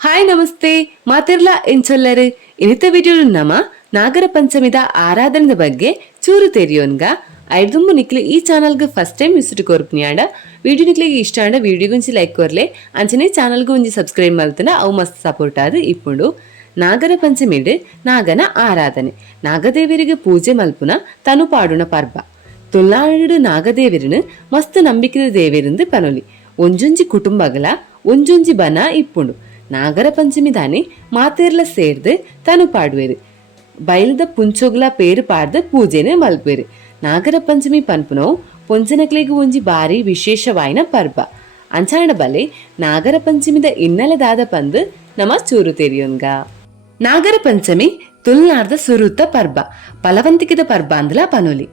Hi ನಮಸ್ತೆ ಮಾತಿರ್ಲಾ ಎಂಚೊಲ್ಲರು ಇನಿತ video ನಮ್ಮ ನಾಗರ ಪಂಚಮಿದ ಆರಾಧನೆದ ಬಗ್ಗೆ ಚೂರು ತೆರಿಯೋನ್ಗ ಐದುಂಬು ನಿಕ್ಲಿ ಈ ಚಾನಲ್ಗೆ ಫಸ್ಟ್ ಟೈಮ್ ವಿಸಿಟ್ ಕೊರ್ಪುನ್ಯಾಡ ವಿಡಿಯೋ ನಿಕ್ಲಿಗೆ ಇಷ್ಟ ಆಂಡ ವಿಡಿಯೋಗುಂಚಿ ಲೈಕ್ ಕೊರ್ಲೆ ಅಂಚನೆ ಚಾನಲ್ಗೆ ಒಂಜಿ ಸಬ್ಸ್ಕ್ರೈಬ್ ಮಲ್ತನ ಅವು ಮಸ್ತ್ ಸಪೋರ್ಟ್ ಆದ್ ಇಪ್ಪುಂಡು. ನಾಗರ ಪಂಚಮಿಡ್ ನಾಗನ ಆರಾಧನೆ ನಾಗದೇವರಿಗೆ ಪೂಜೆ ಮಲ್ಪುನ ತನು ಪಾಡುನ ಪರ್ಬ ತುಳುನಾಡು ನಾಗದೇವರನು ಮಸ್ತ್ ನಂಬಿಕೆದ ದೇವರಿಂದ ಪನೊಲಿ ಒಂಜೊಂಜಿ ಕುಟುಂಬಗಳ ಒಂಜೊಂಜಿ ಬನ ಇಪ್ಪುಂಡು. ನಾಗರ ಪಂಚಮಿ ದಾನೆ ಮಾತೆರ್ಲ ಸೇರ್ದು ತನು ಪಾಡುವೆರು ಬಯಲದ ಪುಂಚೊಗ್ಲ ಪೇರು ಪಾಡ್ದ ಪೂಜೆನೆ ಮಲ್ಪೇರು. ನಾಗರ ಪಂಚಮಿ ಪನ್ಪುನವು ಪೊಂಚನಕ್ಲೆಗ್ ಒಂಜಿ ಬಾರಿ ವಿಶೇಷವಾಯಿನ ಪರ್ಬ ಅಂಚಾಂಡ ಬಲೆ ನಾಗರ ಪಂಚಮಿದ ಇನ್ನಲದಾದ ಪಂದು ನಮ ಚೂರು ತೆರಿಯೋನ್ಗ. ನಾಗರ ಪಂಚಮಿ ತುಳುನಾಡ್ದ ಸುರುತ್ತ ಪರ್ಬ ಫಲವಂತಿಕೆದ ಪರ್ಬ ಅಂದಲ ಪನೊಲಿ.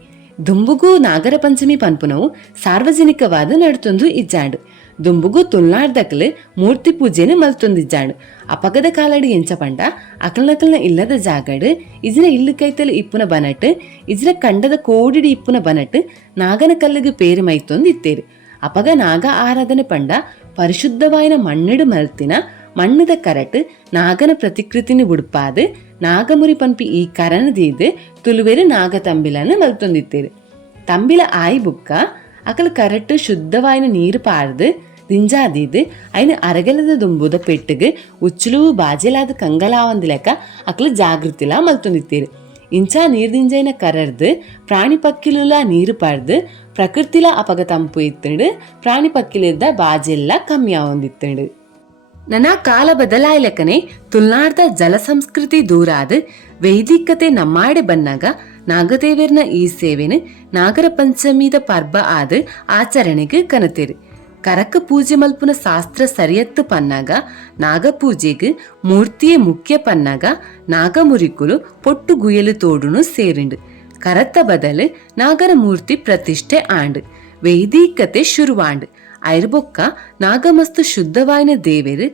ದುಂಬುಗೂ ನಾಗರ ಪಂಚಮಿ ಪನ್ಪುನವು ಸಾರ್ವಜನಿಕವಾದ ನಡ್ತೊಂದು ಇಜ್ಜಾಂಡು. ದುಂಬುಗೂ ತುಳುನಾಡ್ದಕ್ಲು ಮೂರ್ತಿ ಪೂಜೆನೆ ಮಲ್ತೊಂದಿಜ್ಜಾಂಡು. ಅಪಗದ ಕಾಲಡಿ ಎಂಚ ಪಂಡ ಅಕಲ್ನಕಲ್ನ ಇಲ್ಲದ ಜಾಗಡ್ ಇಜ್ರ ಇಲ್ಲು ಕೈತಲು ಇಪ್ಪುನ ಬನಟ್ ಇಜ್ರ ಕಂಡದ ಕೋಡಿಡಿ ಇಪ್ಪುನ ಬನಟ್ ನಾಗನ ಕಲ್ಲಿಗೆ ಪೇರು ಮೈತೊಂದಿತ್ತೇರು. ಅಪಗ ನಾಗ ಆರಾಧನೆ ಪಂಡ ಪರಿಶುದ್ಧವಾಯಿನ ಮಣ್ಣಿಡು ಮಲ್ತಿನ ಮಣ್ಣದ ಕರಟ್ ನಾಗನ ಪ್ರತಿಕೃತಿನಿ ಉಡುಪಾದು ನಾಗಮುರಿ ಪನ್ಪಿ ಈ ಕರನದೀದು ತುಳುವೆರು ನಾಗ ತಂಬಿಲನ್ನು ಮಲ್ತೊಂದಿತ್ತೇರು. ತಂಬಿಲ ಆಯಿ ಬುಕ್ಕ ಅಕಲ್ ಕರಟ್ ಶುದ್ಧವಾಯಿನ ನೀರು ಪಾಡ್ದು ದಿಂಜಾದೀದು ಐನು ಅರಗಲದ ದುಂಬುದ ಪೆಟ್ಟಿಗೆ ಉಚ್ಚಲು ಬಾಜೆಲಾದ ಕಂಗಲಾವಂದ ಲೆಕ್ಕ ಅಕಲ್ ಜಾಗೃತಿಲ ಮಲ್ತೊಂದಿತ್ತೇರು. ಇಂಚಾ ನೀರು ದಿಂಜೈನ ಕರರ್ದು ಪ್ರಾಣಿ ಪಕ್ಕಿಲುಲ ನೀರು ಪಾಡ್ದು ಪ್ರಕೃತಿಲ ಅಪಗ ತಂಪು ಇತ್ತಂಡು ಪ್ರಾಣಿ ಪಕ್ಕಿಲಿದ್ದ ಬಾಜೆಲ್ಲ ಕಮ್ಮಿ ಆವಂದಿತ್ತಂಡು. ನನ್ನ ಕಾಲ ಬದಲಾಯ್ಲಕ್ಕನೆ ತುಳುನಾಡ್ದ ಜಲ ಸಂಸ್ಕೃತಿ ದೂರಾದ ವೈದಿಕತೆ ನಮ್ಮಾಡೆ ಬನ್ನಾಗ ನಾಗದೇವರ್ನ ಈ ಸೇವೆನು ನಾಗರ ಪಂಚಮಿದ ಪರ್ಬ ಆದ ಆಚರಣೆಗೆ ಕನತೇರು. ಕರಕ ಪೂಜೆ ಮಲ್ಪುನ ಶಾಸ್ತ್ರ ಸರಿಯತ್ತು ಪನ್ನಾಗ ನಾಗ ಪೂಜೆಗೆ ಮೂರ್ತಿಯೇ ಮುಖ್ಯ ಪನ್ನಾಗ ನಾಗಮುರಿಕುಲು ಪೊಟ್ಟು ಗುಯಲು ತೋಡುನು ಸೇರಿಂಡು. ಕರತ್ತ ಬದಲು ನಾಗರ ಮೂರ್ತಿ ಪ್ರತಿಷ್ಠೆ ಆಂಡು ವೈದಿಕತೆ ಶುರುವಾಂಡು. ಐರ್ಬೊಕ್ಕ ನಾಗಮಸ್ತು ಶುದ್ಧವಾಯಿನ ದೇವೆರು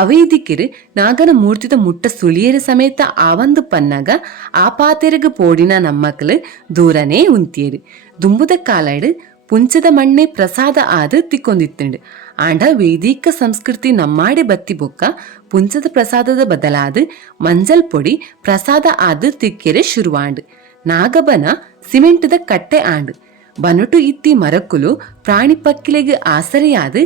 ಅವೈದಿಕರು ನಾಗನ ಮೂರ್ತಿದ ಮುಟ್ಟ ಸುಳಿಯರ ಸಮೇತ ಆವಂದು ಪನ್ನಾಗ ಆ ಪಾತೆರೆಗೆ ಪೋಡಿನ ನಮ್ಮಕ್ಕಳು ದೂರನೇ ಉಂತಿಯರು. ದುಂಬುದ ಕಾಲಡು ಪುಂಚದ ಮಣ್ಣೆ ಪ್ರಸಾದ ಆದ ತಿಕ್ಕೊಂದಿತ್ತಂಡು. ಆಂಡ ವೈದಿಕ ಸಂಸ್ಕೃತಿ ನಮ್ಮಾಡೆ ಬತ್ತಿ ಬೊಕ್ಕ ಪುಂಚದ ಪ್ರಸಾದದ ಬದಲಾದ ಮಂಜಲ್ ಪೊಡಿ ಪ್ರಸಾದ ಆದ ತಿಕ್ಕೆರೆ ಶುರುವಾಂಡು. ನಾಗಬನ ಸಿಮೆಂಟದ ಕಟ್ಟೆ ಆಂಡು ಬನಟು ಇತ್ತಿ ಮರಕ್ಕುಲು ಪ್ರಾಣಿ ಪಕ್ಕಿಲೆಗೆ ಆಸರೆಯಾದ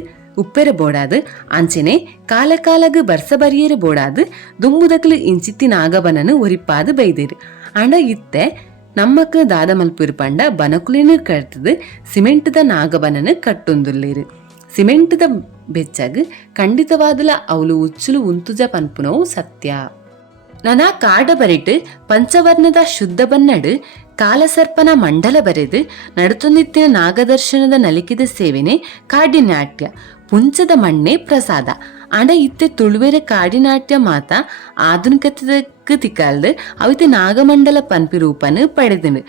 ಉಪ್ಪೆರ ಬೋಡಾದು ಅಂಚೆನೆ ಕಾಲ ಕಾಲಗ ಬರ್ಸ ಬರಿಯರೆ ಬೋಡಾದು ದುಂಬುದಕ್ಲು ಇಂಚಿತ್ತಿ ನಾಗಬನನು ಒರಿಪಾದು ಬೈದೇರು. ಅಂಡ ಇತ್ತೆ ನಮ್ಮಕ್ಕ ದಾದ ಮಲ್ಪುರು ಪಂಡ ಬನಕುಲಿನ ಕಟ್ತದು ಸಿಮೆಂಟದ ನಾಗಬನನು ಕಟ್ಟೊಂದುಲ್ಲೇರು. ಸಿಮೆಂಟದ ಬೆಚ್ಚಗ್ ಖಂಡಿತವಾದಲ ಅವಳು ಉಚ್ಚಲು ಉಂತುಜ ಪನ್ಪುನವು ಸತ್ಯ. ನನ ಕಾಡ ಬರಿಟ್ ಪಂಚವರ್ಣದ ಶುದ್ಧ ಬನ್ನಡು ಕಾಲಸರ್ಪನ ಮಂಡಲ ಬರೆದು ನಡುತೊಂದಿತ್ತಿನ ನಾಗದರ್ಶನದ ನಲಿಕಿದ ಸೇವೆನೆ ಕಾಡಿನಾಟ್ಯ ಪುಂಚದ ಮಣ್ಣೆ ಪ್ರಸಾದ. ಅಂಡ ಇತ್ತೆ ತುಳುವೆರೆ ಕಾಡಿನಾಟ್ಯ ಮಾತ ಆಧುನಿಕತೆಗೆ ತಿಕ್ಕಲ್ದು ಅವಿತೆ ನಾಗಮಂಡಲ ಪನ್ಪಿ ರೂಪನು ಪಡೆದನು.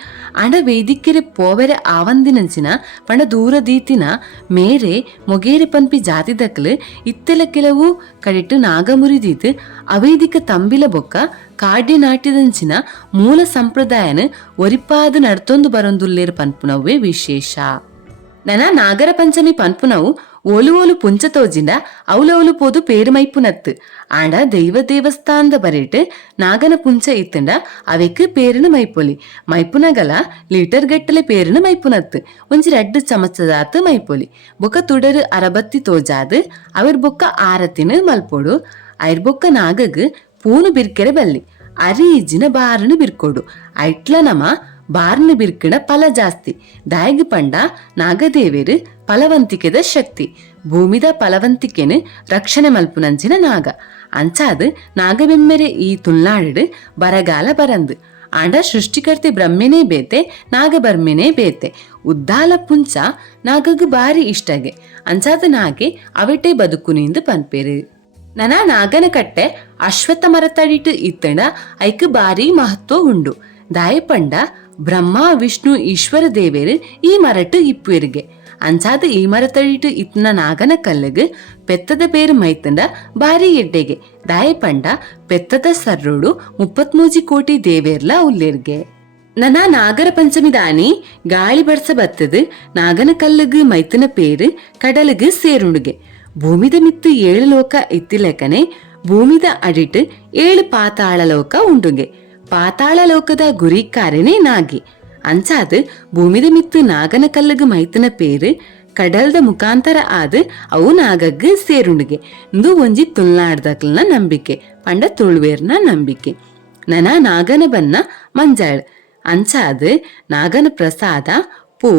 ಅಂಡ ವೇದಿಕೆರೆ ಪೋವೆರೆ ಆವಂದಿನಂಚಿನ ಪಂಡ ದೂರದೀತಿನ ಮೇರೆ ಮೊಗೇರೆ ಪನ್ಪಿ ಜಾತಿದಕ್ಲು ಇತ್ತೆಲ ಕೆಲವು ಕಡಿಟ್ಟು ನಾಗಮುರಿದೀತು ಅವೈದಿಕ ತಂಬಿಲ ಬೊಕ್ಕ ಕಾಡಿನಾಟ್ಯದಂಚಿನ ಮೂಲ ಸಂಪ್ರದಾಯನ ಒರಿಪಾದು ನಡ್ತೊಂದು ಬರೊಂದುಲ್ಲೇರು ಪನ್ಪುನವೇ ವಿಶೇಷ. ನನ ನಾಗರ ಪಂಚಮಿ ಪನ್ಪುನವು ಓಲು ಓಲು ಪುಂಚ ತೋಜಿಂಡ ಅವಲವಲು ಪೋದು ಪೇರು ಮೈಪುನತ್ತು. ಆಂಡ ದೈವ ದೇವಸ್ಥಾನದ ಬರೇಟ್ ನಾಗನ ಪುಂಚ ಇತ್ತಂಡ ಅವೆಕ್ ಪೇರಿನ ಮೈಪೊಲಿ ಮೈಪುನಗಲ ಲೀಟರ್ ಗಟ್ಟಲೆ ಪೇರಿನ ಮೈಪುನತ್ತು. ಒಂಜಿ 2 ಚಮಚದಾತು ಮೈಪೊಲಿ ಬೊಕ್ಕ ತುಡರು ಅರಬತ್ತಿ ತೋಜಾದು ಅವರ್ ಬೊಕ್ಕ ಆರತಿನ ಮಲ್ಪೋಡು. ಐರ್ ಬೊಕ್ಕ ನಾಗಗ್ ಪೂನು ಬಿರ್ಕೆರೆ ಬಲ್ಲಿ ಅರಿ ಇಜ್ಜಿನ ಬಾರನು ಬಿರ್ಕೋಡು. ಐಟ್ಲ ನಮ ಬಾರ್ನ ಬಿರ್ಕಿನ ಫಲ ಜಾಸ್ತಿ ದಾಯಗ್ ಪಂಡ ನಾಗದೇವೇರು ಫಲವಂತಿಕೆದ ಶಕ್ತಿ ಭೂಮಿದ ಫಲವಂತಿಕೆನು ರಕ್ಷಣೆ ಮಲ್ಪುನಂಚಿನ ನಾಗ. ಅಂಚಾದು ನಾಗಬೆಮ್ಮೆರೆ ಈ ತುಳುನಾಡು ಬರಗಾಲ ಬರಂದು. ಆಂಡ ಸೃಷ್ಟಿಕರ್ತಿ ಬ್ರಹ್ಮೆನೇ ಬೇತೆ ನಾಗಬರ್ಮೆನೇ ಬೇತೆ ಉದ್ದಾಲ ಪುಂಚ ನಾಗಗ್ ಬಾರಿ ಇಷ್ಟಗೆ ಅಂಚಾದ ನಾಗೆ ಅವೆಟೆ ಬದುಕುನಿಂದು ಪನ್ಪೇರು. ನನ ನಾಗನ ಕಟ್ಟೆ ಅಶ್ವತ್ಥ ಮರತಡಿಟ್ಟು ಇತ್ತಂಡ ಐಕ್ ಬಾರಿ ಮಹತ್ವ ಉಂಡು. ದಾಯಪಂಡ ಬ್ರಹ್ಮ ವಿಷ್ಣು ಈಶ್ವರ ದೇವೇರು ಈ ಮರಟ್ಟು ಇಪ್ಪುವೆರಿಗೆ ಅಂಚಾದ ಈ ಮರತಡಿಟ್ಟು ಇತ್ನ ನಾಗನ ಕಲ್ಲಗ್ ಪೆತ್ತದ ಪೇರು ಮೈತಂಡ ಬಾರಿ ಎಡ್ಡೆಗೆ ದಾಯಪಂಡ ಪೆತ್ತದ ಸರ್ರೋಡು 33 ಕೋಟಿ ದೇವೇರ್ಲ ಉಲ್ಲೇರ್ಗೆ. ನನ ನಾಗರ ಪಂಚಮಿ ದಾನಿ ಗಾಳಿ ಬಡ್ಸ ಬತ್ತದು ನಾಗನ ಕಲ್ಲಗ್ ಮೈತನ ಪೇರು ಕಡಲಗ್ ಸೇರುಂಡುಗೆ. ಭೂಮಿದ ಮಿತ್ತು 7 ಲೋಕ ಇತ್ತಿಲೆಕ್ಕನೆ ಭೂಮಿದ ಅಡಿಟ್ 7 ಪಾತಾಳ ಲೋಕ ಉಂಡುಗೆ. ಪಾತಾಳ ಲೋಕದ ಗುರಿಕಾರನೇ ನಾಗಿ. ಅಂಚಾದ್ ಭೂಮಿದ ಮಿತ್ತು ನಾಗನ ಕಲ್ಲುಗು ಮೈತನ ಪೇರು ಕಡಲ್ದ ಮುಖಾಂತರ ಆದ್ ಅವು ನಾಗಗ್ ಸೇರುಂಡುಗೆ. ಇಂದು ಒಂಜಿ ತುಳುನಾಡ್ದಕ್ಲನ ನಂಬಿಕೆ ಪಂಡ ತುಳುವೇರ್ನ ನಂಬಿಕೆ. ನನ ನಾಗನ ಬನ್ನ ಮಂಜಾಳ್. ಅಂಚಾದ್ ನಾಗನ ಪ್ರಸಾದ ಪೂ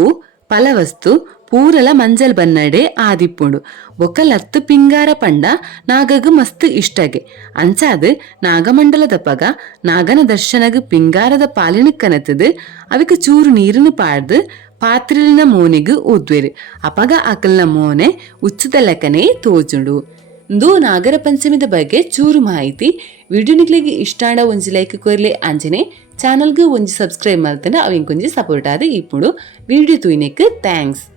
ಫಲವಸ್ತು ಪೂರಲ ಮಂಜಲ್ ಬನ್ನಡೆ ಆದಿಪ್ಪುಂಡು. ಬೊಕ್ಕಲತ್ತು ಪಿಂಗಾರ ಪಂಡ ನಾಗಗ್ ಮಸ್ತ್ ಇಷ್ಟಗೆ. ಅಂಚಾದ್ ನಾಗಮಂಡಲದ ಪಗ ನಾಗನ ದರ್ಶನಗ್ ಪಿಂಗಾರದ ಪಾಲಿನ ಕನತದ್ ಅವಿಕ ಚೂರು ನೀರನ್ನು ಪಾಡ್ದು ಪಾತ್ರಿಲಿನ ಮೋನಿಗ್ ಊದ್ವೆರು. ಅಪಗ ಅಕಲ್ನ ಮೋನೆ ಉಚ್ಚದ ಲೆಕ್ಕನೆ ತೋಜುಂಡು. ಇಂದು ನಾಗರ ಪಂಚಮಿದ ಬಗ್ಗೆ ಚೂರು ಮಾಹಿತಿ. ವಿಡಿಯೋ ನಿಕ್ಲಿಗೆ ಇಷ್ಟಾಂಡ ಒಂಜಿ ಲೈಕ್ ಕೊರ್ಲೆ ಅಂಜನೆ ಚಾನಲ್ಗೆ ಒಂಜಿ ಸಬ್ಸ್ಕ್ರೈಬ್ ಮಾಡ್ತಾನೆ ಅವಿಂಕೊಂಜಿ ಸಪೋರ್ಟ್ ಆದ. ఇప్పుడు వీడియో తూయినెక్ థ్యాంక్స్.